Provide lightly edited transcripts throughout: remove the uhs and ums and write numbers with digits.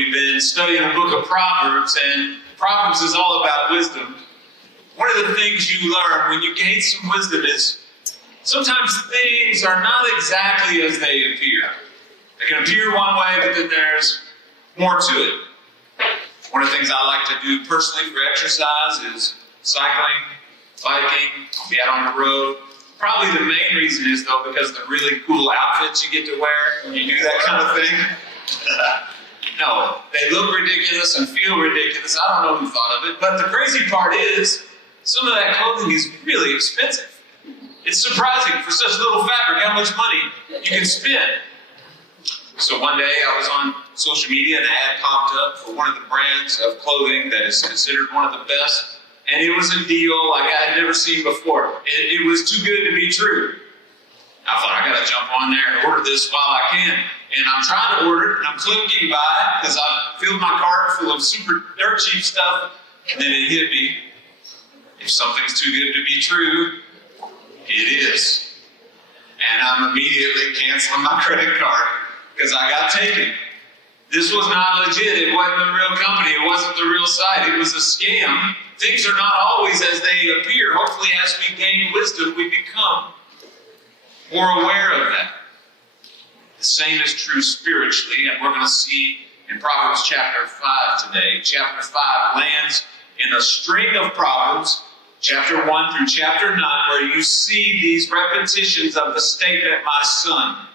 We've been studying the book of Proverbs, and Proverbs is all about wisdom. One of the things you learn when you gain some wisdom is sometimes things are not exactly as they appear. They can appear one way, but then there's more to it. One of the things I like to do personally for exercise is cycling, biking, be out on the road. Probably the main reason is, though, because of the really cool outfits you get to wear when you do that kind of thing. No, they look ridiculous and feel ridiculous. I don't know who thought of it, but the crazy part is some of that clothing is really expensive. It's surprising for such little fabric how much money you can spend. So one day I was on social media and an ad popped up for one of the brands of clothing that is considered one of the best. And it was a deal like I had never seen before. It was too good to be true. I thought, I gotta jump on there and order this while I can. And I'm trying to order it, and I'm clicking by because I filled my cart full of super dirt cheap stuff. And then it hit me. If something's too good to be true, it is. And I'm immediately canceling my credit card because I got taken. This was not legit. It wasn't the real company. It wasn't the real site. It was a scam. Things are not always as they appear. Hopefully, as we gain wisdom, we become more aware of that. The same is true spiritually, and we're going to see in Proverbs chapter 5 today. Chapter 5 lands in a string of Proverbs, chapter 1 through chapter 9, where you see these repetitions of the statement, my son.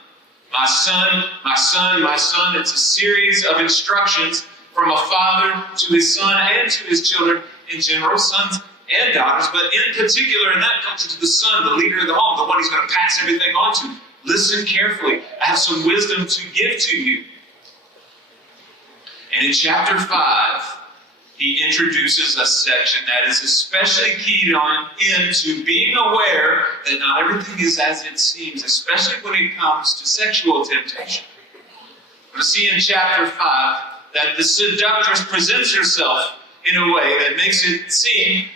My son, my son, my son. It's a series of instructions from a father to his son and to his children in general, sons and daughters, but in particular in that culture to the son, the leader of the home, the one he's going to pass everything on to. Listen carefully. I have some wisdom to give to you. And in chapter 5, he introduces a section that is especially keyed on into being aware that not everything is as it seems, especially when it comes to sexual temptation. We're going to see in chapter 5 that the seductress presents herself in a way that makes it seem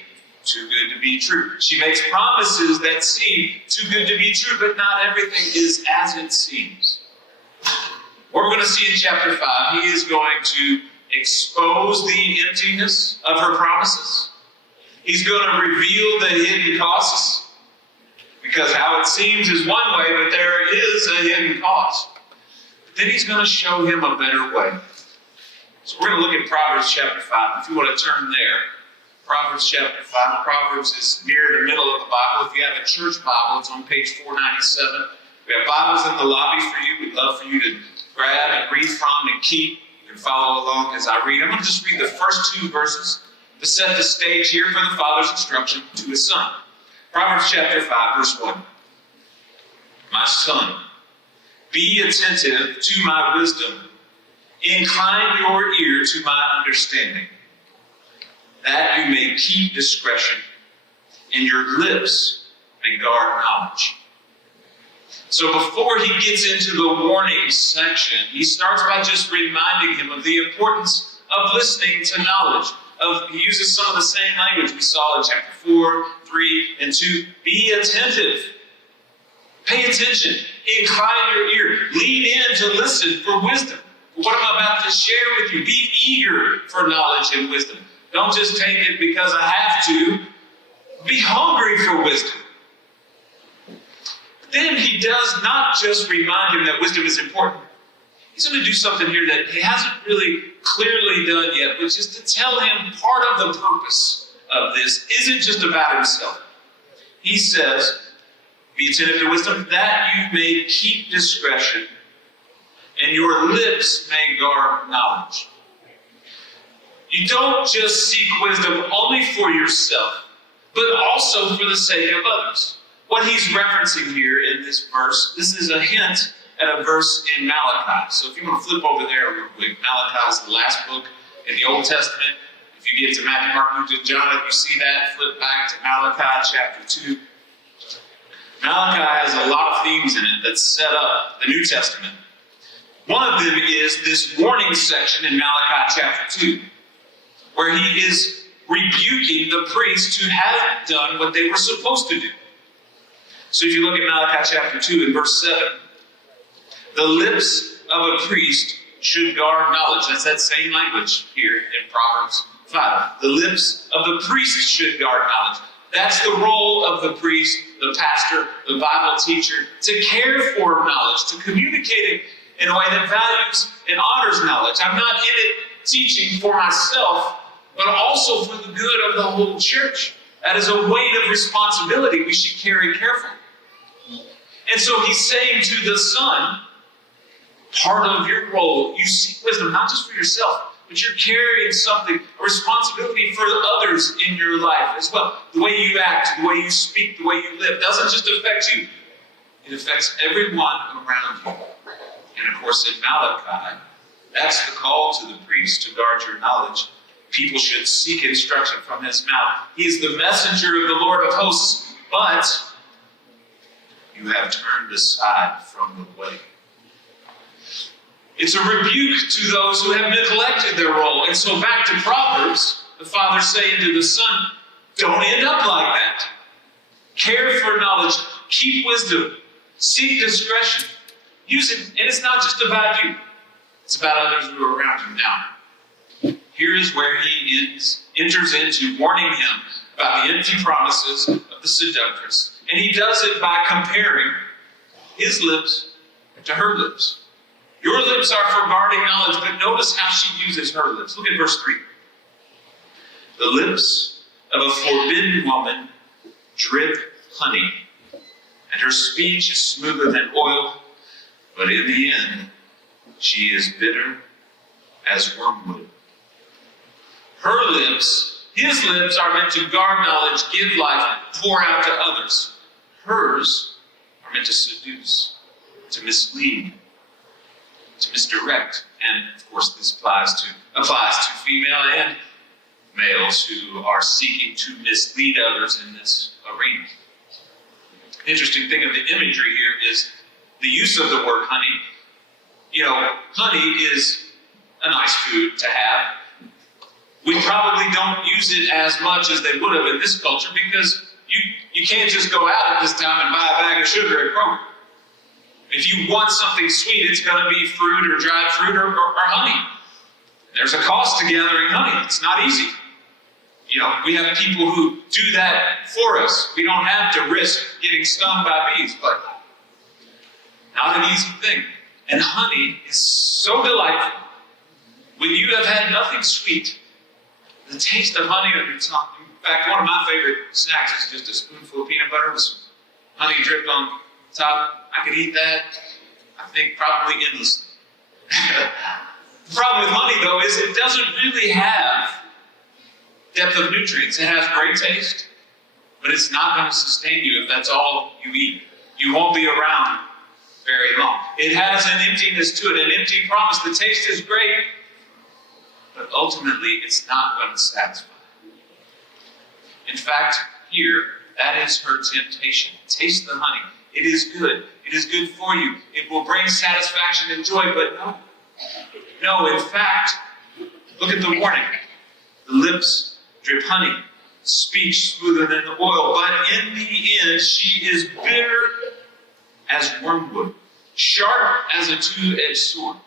too good to be true. She makes promises that seem too good to be true, but not everything is as it seems. What we're going to see in chapter 5, he is going to expose the emptiness of her promises. He's going to reveal the hidden costs, because how it seems is one way, but there is a hidden cost. But then he's going to show him a better way. So we're going to look at Proverbs chapter 5. If you want to turn there, Proverbs chapter 5. Proverbs is near the middle of the Bible. If you have a church Bible, it's on page 497. We have Bibles in the lobby for you. We'd love for you to grab and read from and keep. You can follow along as I read. I'm going to just read the first 2 verses to set the stage here for the father's instruction to his son. Proverbs chapter 5, verse 1. My son, be attentive to my wisdom. Incline your ear to my understanding, that you may keep discretion, and your lips may guard knowledge. So before he gets into the warning section, he starts by just reminding him of the importance of listening to knowledge. He uses some of the same language we saw in chapter 4, 3, and 2. Be attentive. Pay attention. Incline your ear. Lean in to listen for wisdom. What I'm about to share with you. Be eager for knowledge and wisdom. Don't just take it because I have to. Be hungry for wisdom. Then he does not just remind him that wisdom is important. He's going to do something here that he hasn't really clearly done yet, which is to tell him part of the purpose of this isn't just about himself. He says, be attentive to wisdom, that you may keep discretion, and your lips may guard knowledge. You don't just seek wisdom only for yourself, but also for the sake of others. What he's referencing here in this verse, this is a hint at a verse in Malachi. So if you want to flip over there real quick, Malachi is the last book in the Old Testament. If you get to Matthew, Mark, Luke, and John, if you see that, flip back to Malachi chapter 2. Malachi has a lot of themes in it that set up the New Testament. One of them is this warning section in Malachi chapter 2, where he is rebuking the priests who haven't done what they were supposed to do. So if you look at Malachi chapter 2 and verse 7, the lips of a priest should guard knowledge. That's that same language here in Proverbs 5. The lips of the priest should guard knowledge. That's the role of the priest, the pastor, the Bible teacher, to care for knowledge, to communicate it in a way that values and honors knowledge. I'm not in it teaching for myself, but also for the good of the whole church. That is a weight of responsibility we should carry carefully. And so he's saying to the son, part of your role, you seek wisdom, not just for yourself, but you're carrying something, a responsibility for the others in your life as well. The way you act, the way you speak, the way you live doesn't just affect you. It affects everyone around you. And of course in Malachi, that's the call to the priest, to guard your knowledge. People should seek instruction from his mouth. He is the messenger of the Lord of hosts, but you have turned aside from the way. It's a rebuke to those who have neglected their role. And so back to Proverbs, the father saying to the son, don't end up like that. Care for knowledge, keep wisdom, seek discretion. Use it, and it's not just about you. It's about others who are around you now. Here is where he enters into warning him about the empty promises of the seductress. And he does it by comparing his lips to her lips. Your lips are for guarding knowledge, but notice how she uses her lips. Look at verse 3. The lips of a forbidden woman drip honey, and her speech is smoother than oil, but in the end, she is bitter as wormwood. Her lips, his lips, are meant to guard knowledge, give life, pour out to others. Hers are meant to seduce, to mislead, to misdirect. And of course this applies to female and males who are seeking to mislead others in this arena. Interesting thing of the imagery here is the use of the word honey. You know, honey is a nice food to have. We probably don't use it as much as they would have in this culture because you can't just go out at this time and buy a bag of sugar at Kroger. If you want something sweet, it's going to be fruit or dried fruit or honey. There's a cost to gathering honey. It's not easy. You know, we have people who do that for us. We don't have to risk getting stung by bees, but not an easy thing. And honey is so delightful. When you have had nothing sweet, the taste of honey on your tongue. In fact, one of my favorite snacks is just a spoonful of peanut butter with some honey dripped on top. I could eat that, I think, probably endlessly. The problem with honey, though, is it doesn't really have depth of nutrients. It has great taste, but it's not going to sustain you if that's all you eat. You won't be around very long. It has an emptiness to it, an empty promise. The taste is great, but ultimately it's not going to satisfy. In fact, here, that is her temptation. Taste the honey. It is good. It is good for you. It will bring satisfaction and joy, but no. No, in fact, look at the warning. The lips drip honey, speech smoother than the oil, but in the end she is bitter as wormwood, sharp as a two-edged sword.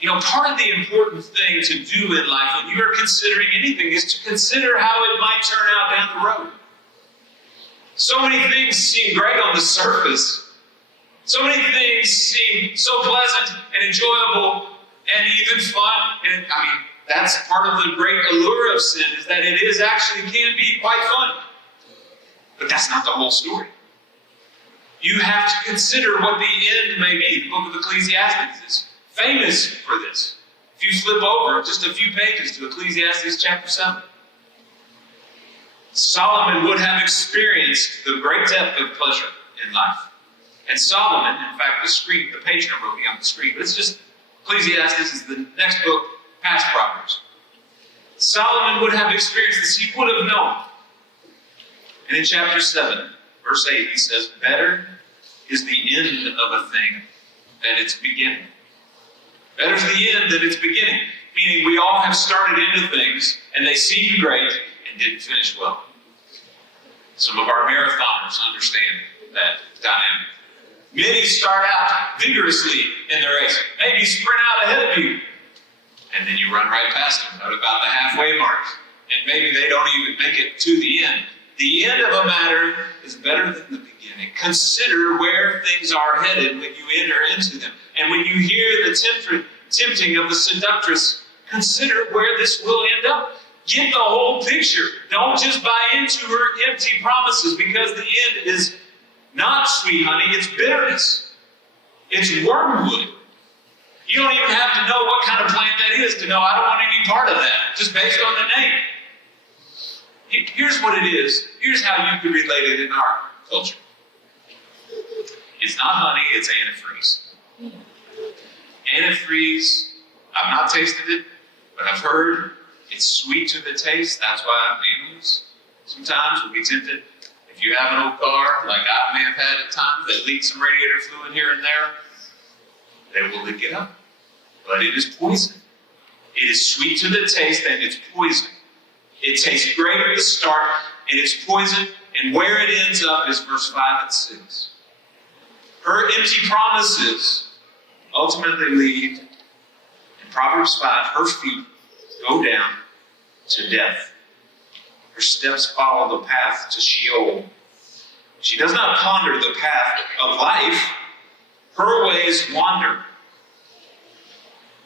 You know, part of the important thing to do in life when you are considering anything is to consider how it might turn out down the road. So many things seem great on the surface. So many things seem so pleasant and enjoyable and even fun. And I mean, that's part of the great allure of sin, is that it is actually can be quite fun. But that's not the whole story. You have to consider what the end may be. The book of Ecclesiastes is famous for this. If you flip over just a few pages to Ecclesiastes chapter 7, Solomon would have experienced the great depth of pleasure in life. And Solomon, in fact, the page number will be on the screen, but it's just, Ecclesiastes is the next book past Proverbs. Solomon would have experienced this. He would have known. And in chapter 7, verse 8, he says, better is the end of a thing than its beginning. Better is the end than its beginning. Meaning we all have started into things, and they seemed great, and didn't finish well. Some of our marathoners understand that dynamic. Many start out vigorously in the race, maybe sprint out ahead of you, and then you run right past them at about the halfway mark, and maybe they don't even make it to the end. The end of a matter is better than the beginning. Consider where things are headed when you enter into them. And when you hear the tempting of the seductress, consider where this will end up. Get the whole picture. Don't just buy into her empty promises, because the end is not sweet honey, it's bitterness. It's wormwood. You don't even have to know what kind of plant that is to know I don't want any part of that, just based on the name. Here's what it is. Here's how you could relate it in our culture. It's not honey, it's antifreeze. Antifreeze, I've not tasted it, but I've heard it's sweet to the taste. That's why animals sometimes will be tempted. If you have an old car, like I may have had at times, that leaks some radiator fluid here and there, they will lick it up. But it is poison. It is sweet to the taste, and it's poison. It tastes great at the start, and it's poison, and where it ends up is verse 5 and 6. Her empty promises ultimately lead, in Proverbs 5, her feet go down to death. Her steps follow the path to Sheol. She does not ponder the path of life. Her ways wander,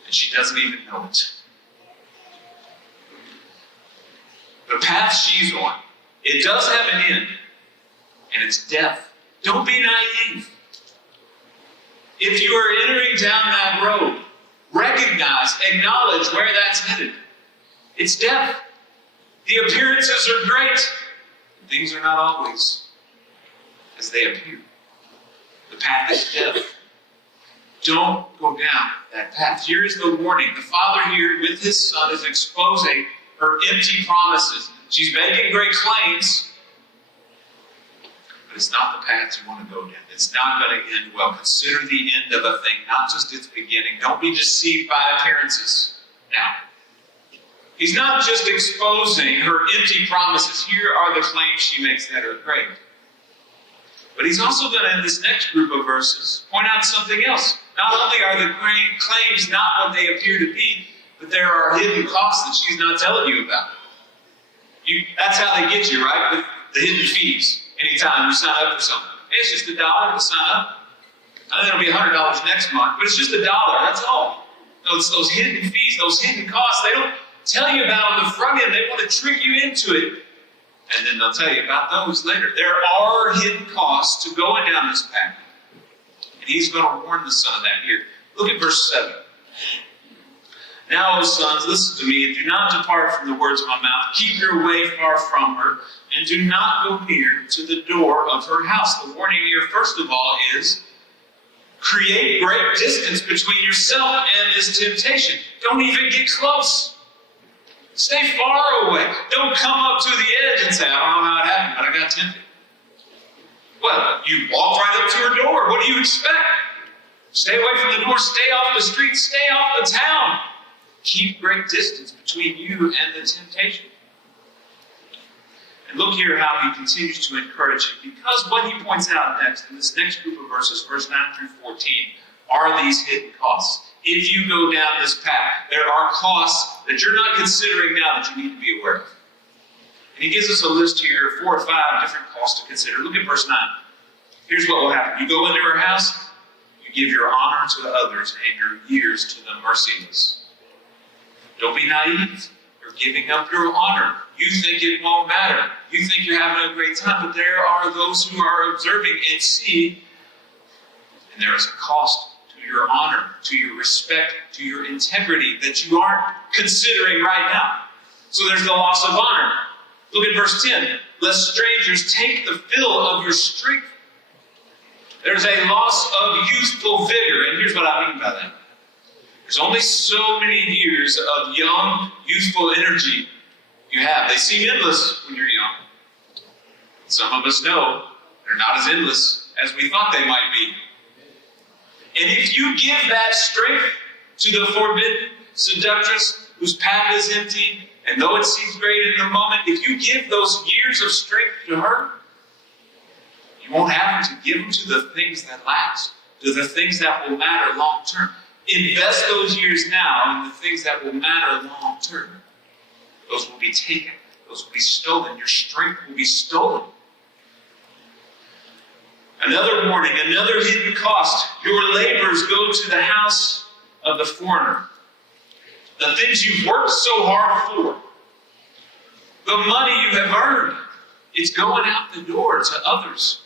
and she doesn't even know it. The path she's on, it does have an end, and it's death. Don't be naive. If you are entering down that road, recognize, acknowledge where that's headed. It's death. The appearances are great. Things are not always as they appear. The path is death. Don't go down that path. Here is the warning. The Father here with his Son is exposing her empty promises. She's making great claims, but it's not the path you want to go down. It's not going to end well. Consider the end of a thing, not just its beginning. Don't be deceived by appearances. Now, he's not just exposing her empty promises. Here are the claims she makes that are great. But he's also going to, in this next group of verses, point out something else. Not only are the claims not what they appear to be, but there are hidden costs that she's not telling you about. That's how they get you, right? With the hidden fees. Anytime you sign up for something. It's just $1 to sign up. I think it'll be $100 next month, but it's just $1. That's all. Those hidden fees, those hidden costs, they don't tell you about on the front end. They want to trick you into it. And then they'll tell you about those later. There are hidden costs to going down this path. And he's going to warn the Son of that here. Look at verse 7. Now, O sons, listen to me, and do not depart from the words of my mouth. Keep your way far from her, and do not go near to the door of her house. The warning here, first of all, is create great distance between yourself and this temptation. Don't even get close. Stay far away. Don't come up to the edge and say, I don't know how it happened, but I got tempted. Well, you walked right up to her door. What do you expect? Stay away from the door. Stay off the street. Stay off the town. Keep great distance between you and the temptation. And look here how he continues to encourage it. Because what he points out next, in this next group of verses, verse 9 through 14, are these hidden costs. If you go down this path, there are costs that you're not considering now that you need to be aware of. And he gives us a list here, 4 or 5 different costs to consider. Look at verse 9. Here's what will happen. You go into her house, you give your honor to others and your years to the merciless. Don't be naive. You're giving up your honor. You think it won't matter. You think you're having a great time, but there are those who are observing and see, and there is a cost to your honor, to your respect, to your integrity that you aren't considering right now. So there's the loss of honor. Look at verse 10. Lest strangers take the fill of your strength. There's a loss of youthful vigor, and here's what I mean by that. There's only so many years of young, youthful energy you have. They seem endless when you're young. Some of us know they're not as endless as we thought they might be. And if you give that strength to the forbidden seductress whose path is empty, and though it seems great in the moment, if you give those years of strength to her, You won't have them to give them to the things that last, to the things that will matter long term. Invest those years now in the things that will matter long term. Those will be taken. Those will be stolen. Your strength will be stolen. Another warning, another hidden cost. Your labors go to the house of the foreigner. The things you've worked so hard for, the money you have earned, it's going out the door to others.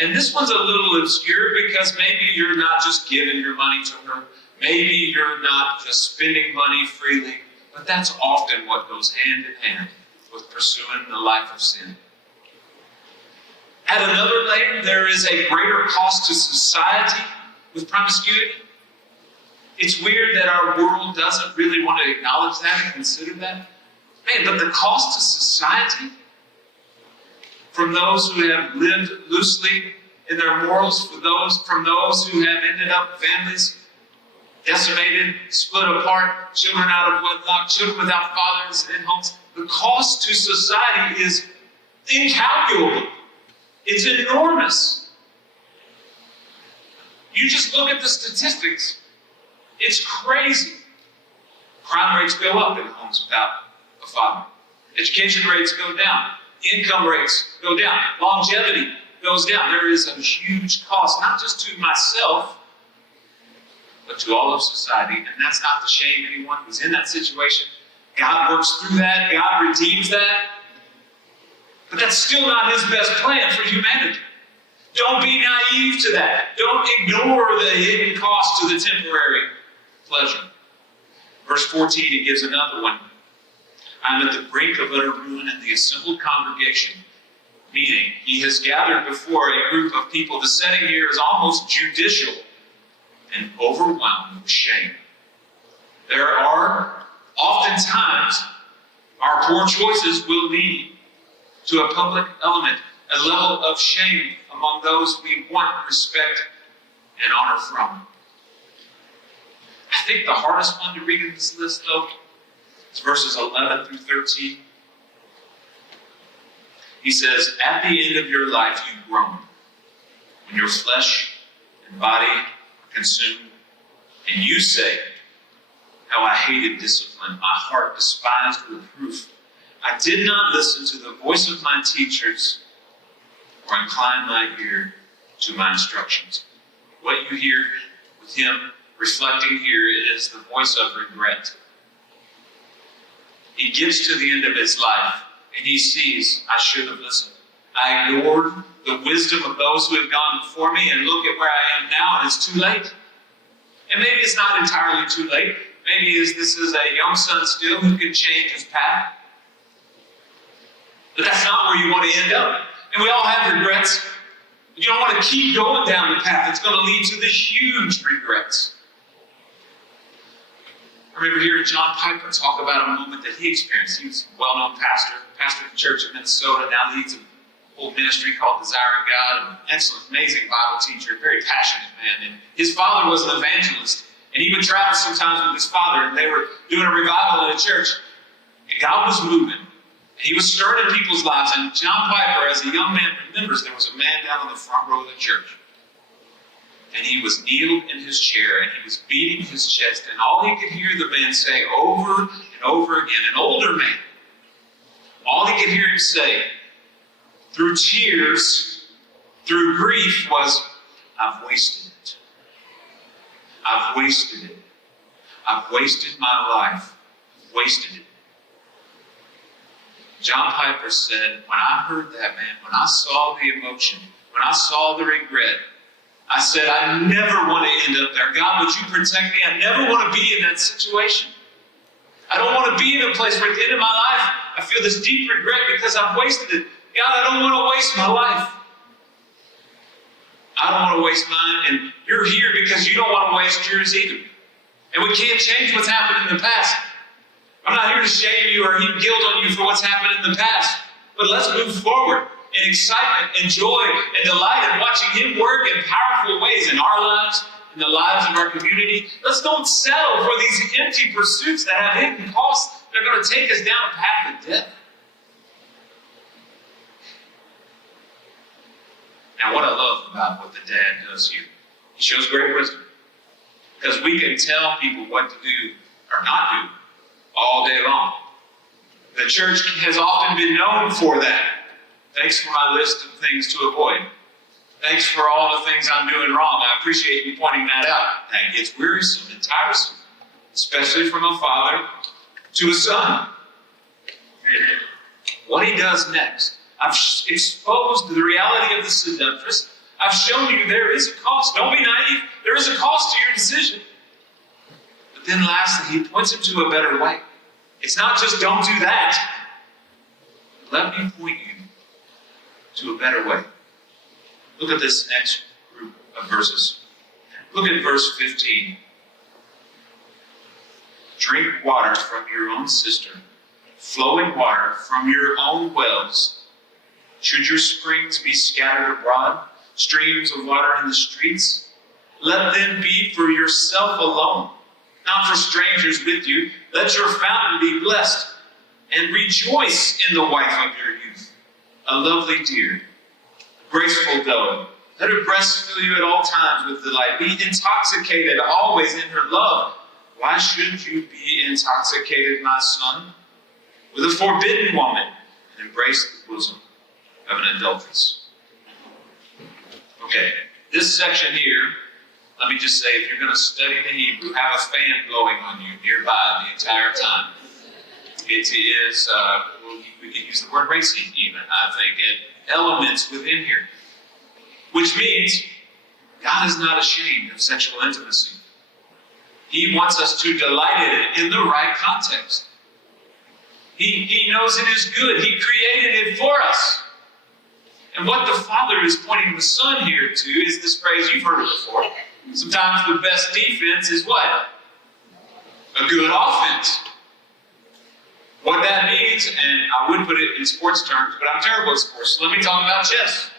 And this one's a little obscure because maybe you're not just giving your money to her. Maybe you're not just spending money freely. But that's often what goes hand in hand with pursuing the life of sin. At another layer, there is a greater cost to society with promiscuity. It's weird that our world doesn't really want to acknowledge that and consider that. Man, but the cost to society from those who have lived loosely in their morals, from those who have ended up families decimated, split apart, children out of wedlock, children without fathers in homes. The cost to society is incalculable. It's enormous. You just look at the statistics. It's crazy. Crime rates go up in homes without a father. Education rates go down. Income rates go down. Longevity goes down. There is a huge cost, not just to myself, but to all of society. And that's not to shame anyone who's in that situation. God works through that. God redeems that. But that's still not his best plan for humanity. Don't be naive to that. Don't ignore the hidden cost to the temporary pleasure. Verse 14, he gives another one. I am at the brink of utter ruin in the assembled congregation. Meaning, he has gathered before a group of people. The setting here is almost judicial and overwhelmed with shame. There are oftentimes our poor choices will lead to a public element, a level of shame among those we want respect and honor from. I think the hardest one to read in this list, though, is verses 11 through 13. He says, at the end of your life you groan, when your flesh and body are consumed, and you say, how I hated discipline, my heart despised reproof. I did not listen to the voice of my teachers or incline my ear to my instructions. What you hear with him reflecting here is the voice of regret. He gets to the end of his life and he sees, I should have listened. I ignored the wisdom of those who have gone before me, and look at where I am now, and it's too late. And maybe it's not entirely too late. Maybe this is a young son still who can change his path. But that's not where you want to end up. And we all have regrets. You don't want to keep going down the path. It's going to lead to the huge regrets. I remember hearing John Piper talk about a moment that he experienced. He was a well-known pastor of the church in Minnesota, now leads a whole ministry called Desiring God, an excellent, amazing Bible teacher, very passionate man. And his father was an evangelist, and he would travel sometimes with his father, and they were doing a revival in a church, and God was moving. And he was stirring in people's lives, and John Piper, as a young man, remembers there was a man down on the front row of the church. And he was kneeled in his chair, and he was beating his chest, and all he could hear the man say over and over again, an older man, all he could hear him say, through tears, through grief, was, I've wasted it. I've wasted it. I've wasted my life. I've wasted it. John Piper said, when I heard that, man, when I saw the emotion, when I saw the regret, I said, I never want to end up there. God, would you protect me? I never want to be in that situation. I don't want to be in a place where at the end of my life, I feel this deep regret because I've wasted it. God, I don't want to waste my life. I don't want to waste mine, and you're here because you don't want to waste yours either. And we can't change what's happened in the past. I'm not here to shame you or heap guilt on you for what's happened in the past. But let's move forward in excitement and joy and delight in watching him work in powerful ways in our lives, in the lives of our community. Let's don't settle for these empty pursuits that have hidden costs that are going to take us down a path of death. Now, what I love about what the dad does here, he shows great wisdom. Because we can tell people what to do or not do all day long. The church has often been known for that. Thanks for my list of things to avoid. Thanks for all the things I'm doing wrong. I appreciate you pointing that out. That gets wearisome and tiresome, especially from a father to a son. What he does next, I've exposed the reality of the seductress. I've shown you there is a cost. Don't be naive. There is a cost to your decision. But then lastly, he points him to a better way. It's not just don't do that. Let me point you to a better way. Look at this next group of verses. Look at verse 15. Drink water from your own cistern, flowing water from your own wells. Should your springs be scattered abroad, streams of water in the streets? Let them be for yourself alone, not for strangers with you. Let your fountain be blessed, and rejoice in the wife of your youth, a lovely deer, graceful doe. Let her breast fill you at all times with delight. Be intoxicated always in her love. Why should you be intoxicated, my son, with a forbidden woman, and embrace the bosom of an adulteress? Okay, this section here, let me just say, if you're going to study the Hebrew, have a fan blowing on you nearby the entire time. It is, we can use the word racing even, I think, elements within here. Which means God is not ashamed of sexual intimacy. He wants us to delight in it in the right context. He knows it is good. He created it for us. And what the Father is pointing the Son here to is this phrase, you've heard it before. Sometimes the best defense is what? A good offense. What that means, and I would put it in sports terms, but I'm terrible at sports, so let me talk about chess.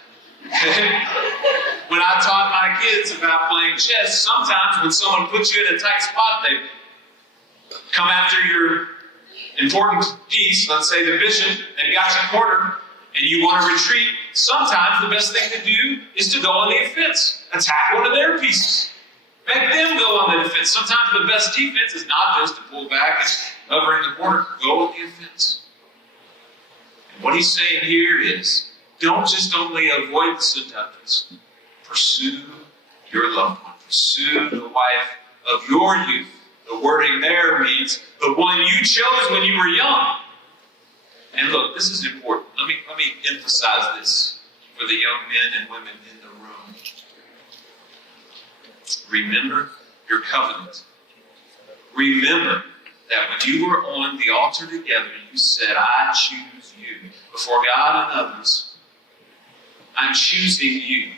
When I taught my kids about playing chess, sometimes when someone puts you in a tight spot, they come after your important piece, let's say the bishop, and got you cornered, and you want to retreat. Sometimes the best thing to do is to go on the offense. Attack one of their pieces. Make them go on the defense. Sometimes the best defense is not just to pull back and hover in the corner. Go on the offense. And what he's saying here is, don't just only avoid the seductress. Pursue your loved one. Pursue the wife of your youth. The wording there means the one you chose when you were young. And look, this is important. Let me emphasize this for the young men and women in the room. Remember your covenant. Remember that when you were on the altar together, you said, I choose you. Before God and others, I'm choosing you.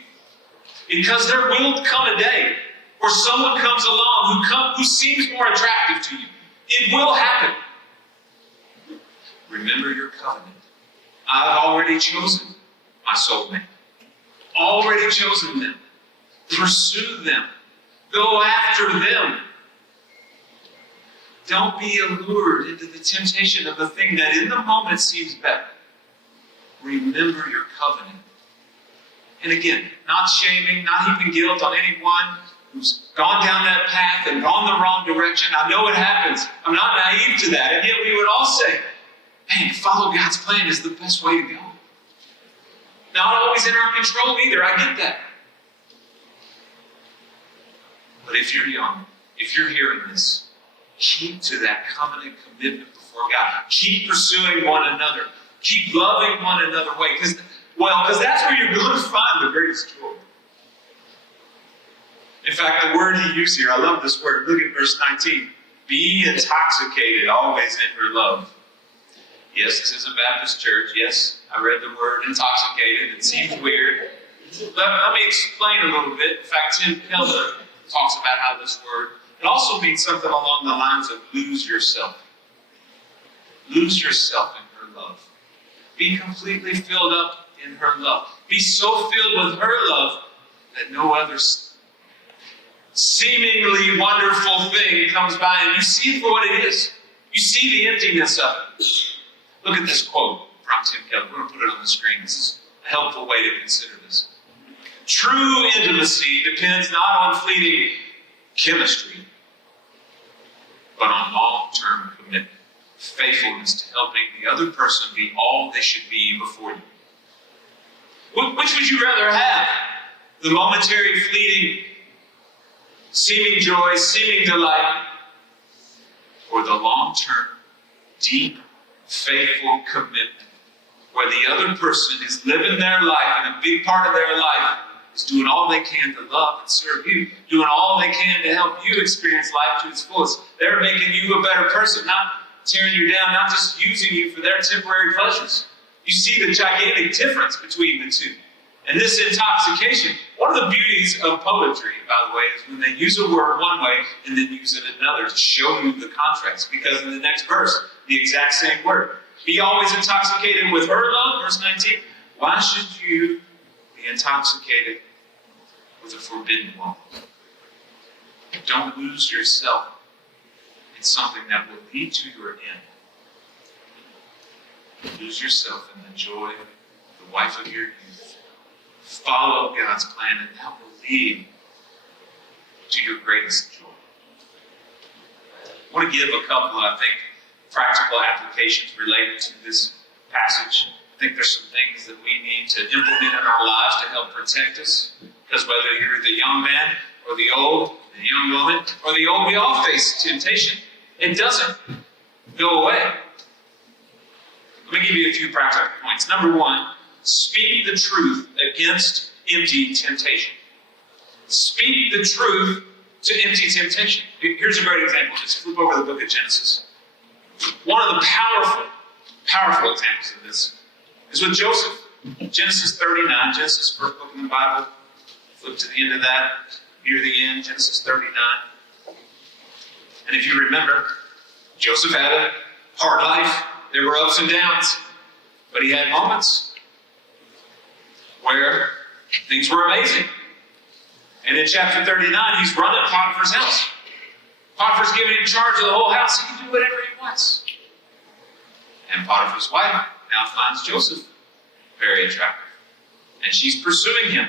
Because there will come a day where someone comes along who seems more attractive to you. It will happen. Remember your covenant. I've already chosen my soulmate. Already chosen them. Pursue them. Go after them. Don't be allured into the temptation of the thing that in the moment seems better. Remember your covenant. And again, not shaming, not heaping guilt on anyone who's gone down that path and gone the wrong direction. I know it happens. I'm not naive to that. And yet we would all say, man, follow God's plan is the best way to go. Not always in our control either. I get that. But if you're young, if you're hearing this, keep to that covenant commitment before God. Keep pursuing one another. Keep loving one another because that's where you're going to find the greatest joy. In fact, the word he used here, I love this word. Look at verse 19. Be intoxicated always in her love. Yes, this is a Baptist church. Yes, I read the word intoxicated. It seems weird. Let me explain a little bit. In fact, Tim Keller talks about how this word, it also means something along the lines of lose yourself. Lose yourself in her love. Be completely filled up in her love. Be so filled with her love that no other seemingly wonderful thing comes by and you see it for what it is. You see the emptiness of it. Look at this quote from Tim Keller. We're going to put it on the screen. This is a helpful way to consider this. True intimacy depends not on fleeting chemistry, but on long-term commitment, faithfulness to helping the other person be all they should be before you. Which would you rather have? The momentary, fleeting, seeming joy, seeming delight, or the long-term, deep, faithful commitment where the other person is living their life, and a big part of their life is doing all they can to love and serve you, doing all they can to help you experience life to its fullest. They're making you a better person, not tearing you down, not just using you for their temporary pleasures. You see the gigantic difference between the two. And this intoxication, one of the beauties of poetry, by the way, is when they use a word one way and then use it another to show you the contrast. Because in the next verse, the exact same word. Be always intoxicated with her love, verse 19. Why should you be intoxicated with a forbidden woman? Don't lose yourself in something that will lead to your end. Lose yourself in the joy of the wife of your youth. Follow God's plan, and that will lead to your greatest joy. I want to give a couple, I think, practical applications related to this passage. I think there's some things that we need to implement in our lives to help protect us. Because whether you're the young man or the old, the young woman or the old, we all face temptation. It doesn't go away. Let me give you a few practical points. Number one, speak the truth against empty temptation. Speak the truth to empty temptation. Here's a great example. Just flip over the book of Genesis. One of the powerful examples of this is with Joseph. Genesis 39, Genesis, first book in the Bible. Flip to the end of that, near the end, Genesis 39. And if you remember, Joseph had a hard life. There were ups and downs. But he had moments where things were amazing. And in chapter 39, he's running Potiphar's house. Potiphar's giving him charge of the whole house. He can do whatever he wants. And Potiphar's wife now finds Joseph very attractive. And she's pursuing him.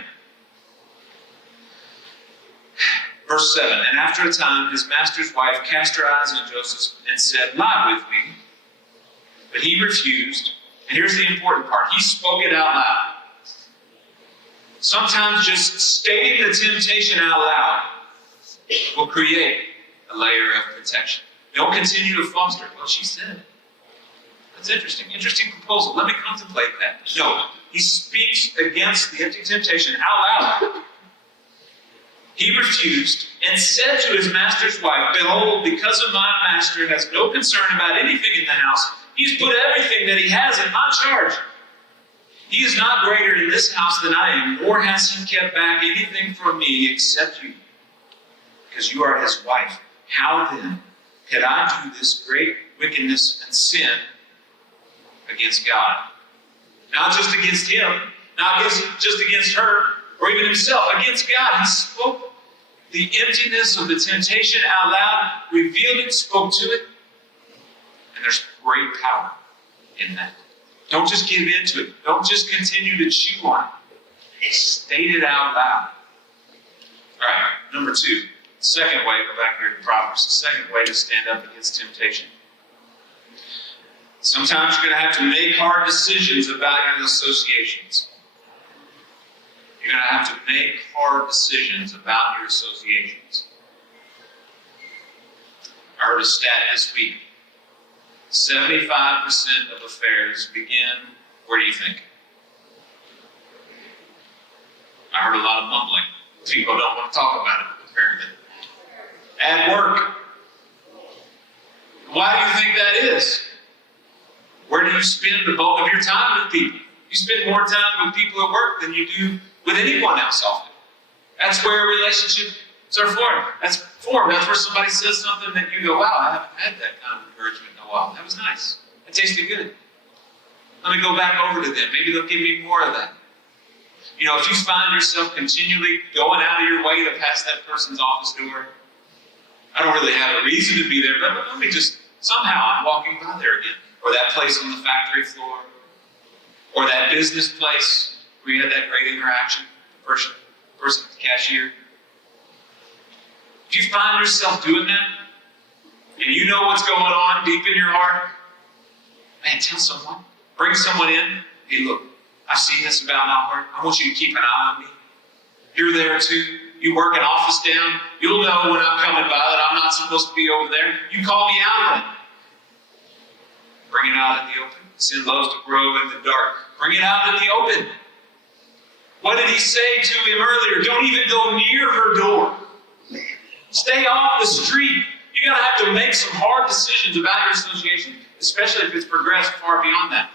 Verse 7, and after a time, his master's wife cast her eyes on Joseph and said, lie with me. But he refused. And here's the important part. He spoke it out loud. Sometimes just stating the temptation out loud will create a layer of protection. Don't continue to foster what she said. That's interesting. Interesting proposal. Let me contemplate that. No, he speaks against the empty temptation out loud. He refused and said to his master's wife, behold, because of my master has no concern about anything in the house, he's put everything that he has in my charge. He is not greater in this house than I am, nor has he kept back anything from me except you, because you are his wife. How then could I do this great wickedness and sin against God? Not just against him, not just against her, or even himself, against God. He spoke the emptiness of the temptation out loud, revealed it, spoke to it, and there's great power in that. Don't just give in to it. Don't just continue to chew on it. State it out loud. All right, number two. Second way, go back here to Proverbs. The second way to stand up against temptation. Sometimes you're going to have to make hard decisions about your associations. You're going to have to make hard decisions about your associations. I heard a stat this week. 75% of affairs begin, where do you think? I heard a lot of mumbling. People don't want to talk about it, apparently. At work. Why do you think that is? Where do you spend the bulk of your time with people? You spend more time with people at work than you do with anyone else often. That's where relationships are formed. That's where somebody says something that you go, wow, I haven't had that kind of encouragement in a while. That was nice. That tasted good. Let me go back over to them. Maybe they'll give me more of that. You know, if you find yourself continually going out of your way to pass that person's office door, I don't really have a reason to be there, but let me just, somehow I'm walking by there again. Or that place on the factory floor. Or that business place where you had that great interaction with the person. person at the cashier. If you find yourself doing that, and you know what's going on deep in your heart, man, tell someone. Bring someone in. Hey, look, I've seen this about my heart. I want you to keep an eye on me. You're there too. You work an office down. You'll know when I'm coming by that I'm not supposed to be over there. You call me out on it. Bring it out in the open. Sin loves to grow in the dark. Bring it out in the open. What did he say to him earlier? Don't even go near her door. Stay off the street. You're going to have to make some hard decisions about your association, especially if it's progressed far beyond that.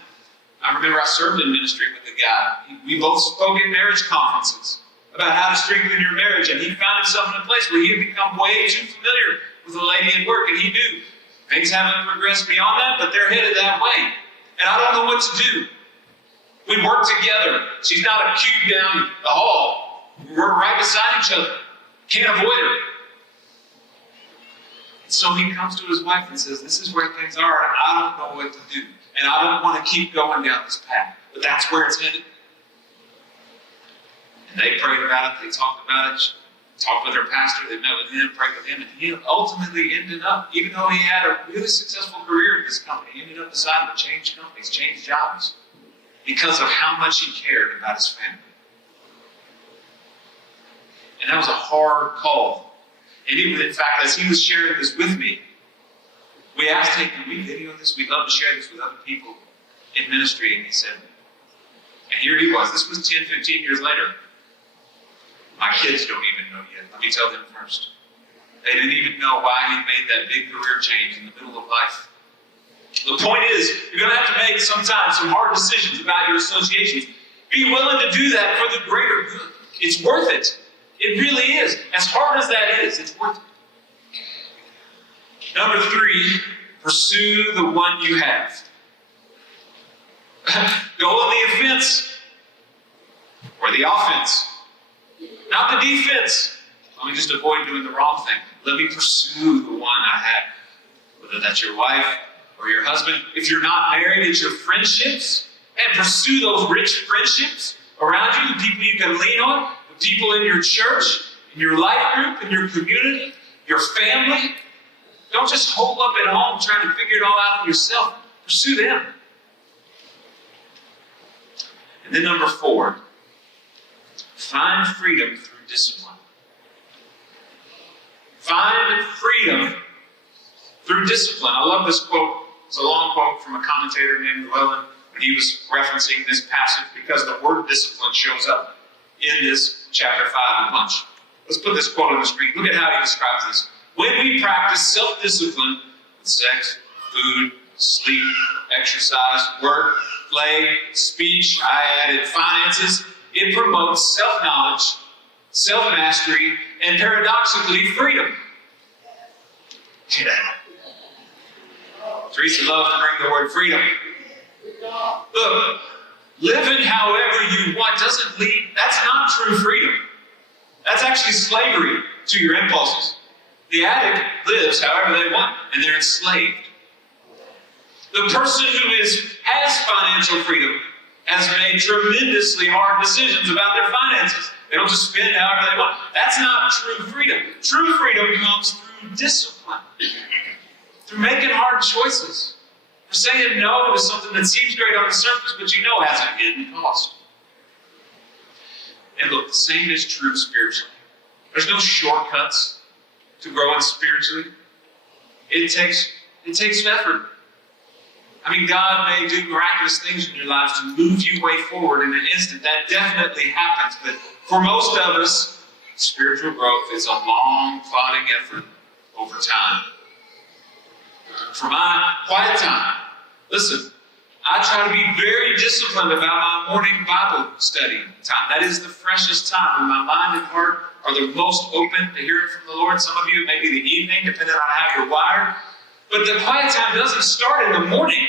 I remember I served in ministry with a guy. We both spoke at marriage conferences about how to strengthen your marriage, and he found himself in a place where he had become way too familiar with a lady at work, and he knew things haven't progressed beyond that, but they're headed that way. And I don't know what to do. We work together. She's not a cube down the hall. We're right beside each other. Can't avoid her. So he comes to his wife and says, this is where things are, and I don't know what to do. And I don't want to keep going down this path. But that's where it's headed. And they prayed about it. They talked about it. Talked with their pastor. They met with him, prayed with him. And he ultimately ended up, even though he had a really successful career in this company, he ended up deciding to change companies, change jobs, because of how much he cared about his family. And that was a hard call. And even, in fact, as he was sharing this with me, we asked him, can we video this? We'd love to share this with other people in ministry. And he said, and here he was. This was 10, 15 years later. My kids don't even know yet. Let me tell them first. They didn't even know why he made that big career change in the middle of life. The point is, you're going to have to make sometimes some hard decisions about your associations. Be willing to do that for the greater good. It's worth it. It really is. As hard as that is, it's worth it. Number 3, pursue the one you have. Go on the offense or the offense, not the defense. Let me just avoid doing the wrong thing. Let me pursue the one I have. Whether that's your wife or your husband. If you're not married, it's your friendships. And pursue those rich friendships around you, the people you can lean on, the people in your church, in your life group, in your community, your family. Don't just hold up at home trying to figure it all out yourself. Pursue them. And then number 4, find freedom through discipline. Find freedom through discipline. I love this quote. It's a long quote from a commentator named Llewellyn when he was referencing this passage because the word discipline shows up in this chapter 5 a bunch. Let's put this quote on the screen. Look at how he describes this. When we practice self-discipline with sex, food, sleep, exercise, work, play, speech, I added finances, it promotes self-knowledge, self-mastery, and paradoxically, freedom. Yeah. Teresa loves to bring the word freedom. Look, living however you want doesn't lead, that's not true freedom. That's actually slavery to your impulses. The addict lives however they want, and they're enslaved. The person who has financial freedom has made tremendously hard decisions about their finances. They don't just spend however they want. That's not true freedom. True freedom comes through discipline, through making hard choices, for saying no to something that seems great on the surface, but you know has a hidden cost. And look, the same is true spiritually. There's no shortcuts to growing spiritually. It takes effort. I mean, God may do miraculous things in your lives to move you way forward in an instant. That definitely happens. But for most of us, spiritual growth is a long, plodding effort over time. For my quiet time, listen, I try to be very disciplined about my morning Bible study time. That is the freshest time when my mind and heart are the most open to hearing from the Lord. Some of you, it may be the evening, depending on how you're wired. But the quiet time doesn't start in the morning.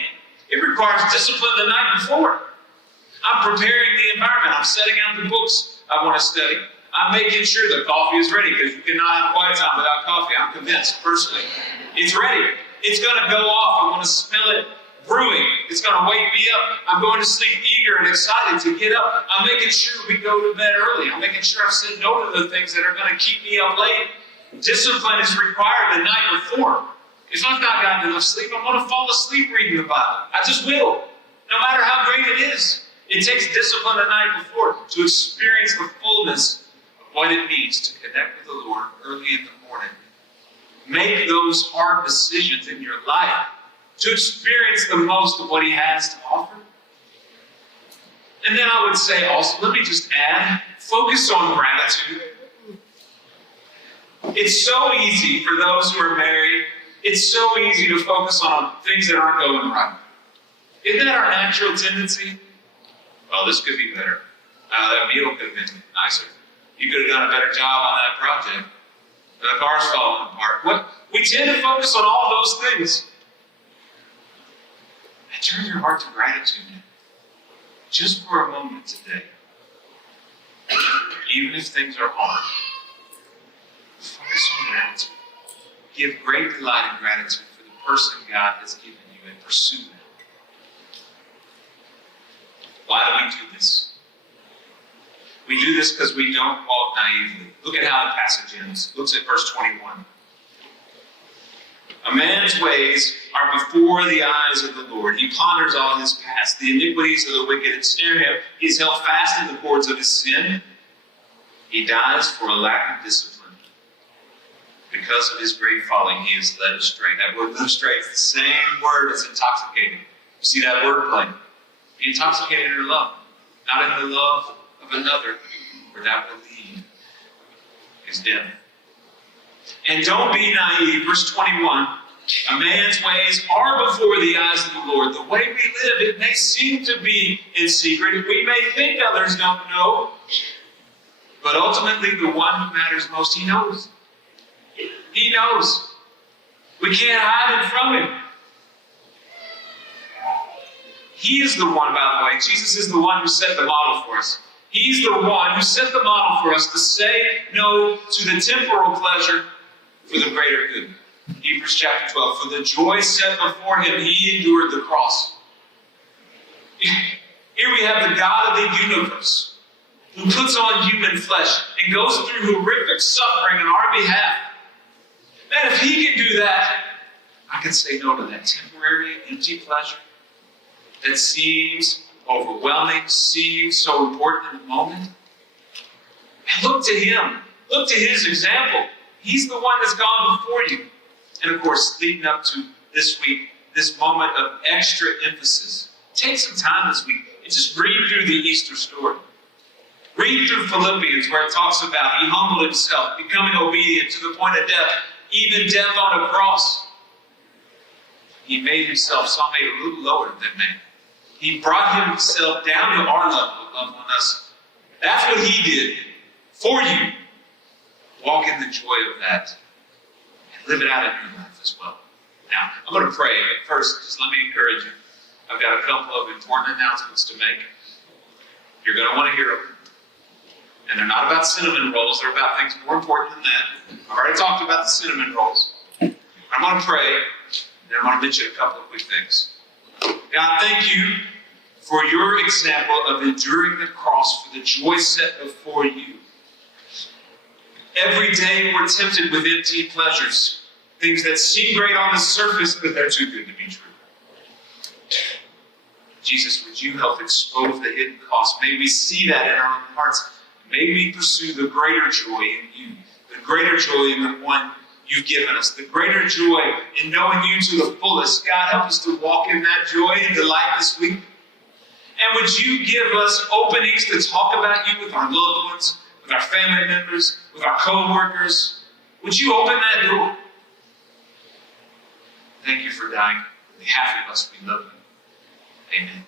It requires discipline the night before. I'm preparing the environment. I'm setting out the books I want to study. I'm making sure the coffee is ready, because you cannot have quiet time without coffee. I'm convinced, personally. It's ready. It's going to go off. I want to smell it brewing. It's going to wake me up. I'm going to sleep eager and excited to get up. I'm making sure we go to bed early. I'm making sure I've said no to the things that are going to keep me up late. Discipline is required the night before. If I've not gotten enough sleep, I'm going to fall asleep reading the Bible. I just will, no matter how great it is. It takes discipline the night before to experience the fullness of what it means to connect with the Lord early in the morning. Make those hard decisions in your life to experience the most of what He has to offer. And then I would say also, let me just add, focus on gratitude. It's so easy for those who are married, it's so easy to focus on things that aren't going right. Isn't that our natural tendency? Well, this could be better. That meal could have been nicer. You could have done a better job on that project. The car's falling apart. We tend to focus on all those things. And turn your heart to gratitude. Just for a moment today. Even if things are hard. Focus on gratitude. Give great delight and gratitude for the person God has given you and pursue them. Why do we do this? We do this because we don't walk naively. Look at how the passage ends. Look at verse 21. A man's ways are before the eyes of the Lord. He ponders all his past. The iniquities of the wicked ensnare him. He is held fast in the cords of his sin. He dies for a lack of discipline. Because of his great folly, he is led astray. That word led astray is the same word as intoxicating. You see that word play? Be intoxicated in your love, not in the love of another, for that will lead is death. And don't be naive. Verse 21, a man's ways are before the eyes of the Lord. The way we live, it may seem to be in secret. We may think others don't know, but ultimately the one who matters most, He knows. He knows. We can't hide it from Him. He is the one, by the way. Jesus is the one who set the model for us. He's the one who set the model for us to say no to the temporal pleasure for the greater good. Hebrews chapter 12. For the joy set before Him, He endured the cross. Here we have the God of the universe who puts on human flesh and goes through horrific suffering on our behalf. Man, if He can do that, I can say no to that temporary, empty pleasure that seems overwhelming, seems so important in the moment. And look to Him. Look to His example. He's the one that's gone before you. And of course, leading up to this week, this moment of extra emphasis. Take some time this week and just read through the Easter story. Read through Philippians where it talks about He humbled Himself, becoming obedient to the point of death, even death on a cross. He made Himself, some made a little lower than man. He brought Himself down to our level of love on us. That's what He did for you. Walk in the joy of that and live it out in your life as well. Now, I'm going to pray, but first, just let me encourage you. I've got a couple of important announcements to make. You're going to want to hear them. And they're not about cinnamon rolls. They're about things more important than that. I've already talked about the cinnamon rolls. I'm going to pray, and I'm going to mention a couple of quick things. God, thank You for Your example of enduring the cross for the joy set before You. Every day we're tempted with empty pleasures, things that seem great on the surface, but they're too good to be true. Jesus, would You help expose the hidden cost? May we see that in our own hearts. May we pursue the greater joy in You, the greater joy in the one You've given us, the greater joy in knowing You to the fullest. God, help us to walk in that joy and delight this week. And would You give us openings to talk about You with our loved ones, with our family members, with our co-workers? Would You open that door? Thank You for dying on behalf of us. We love You. Amen.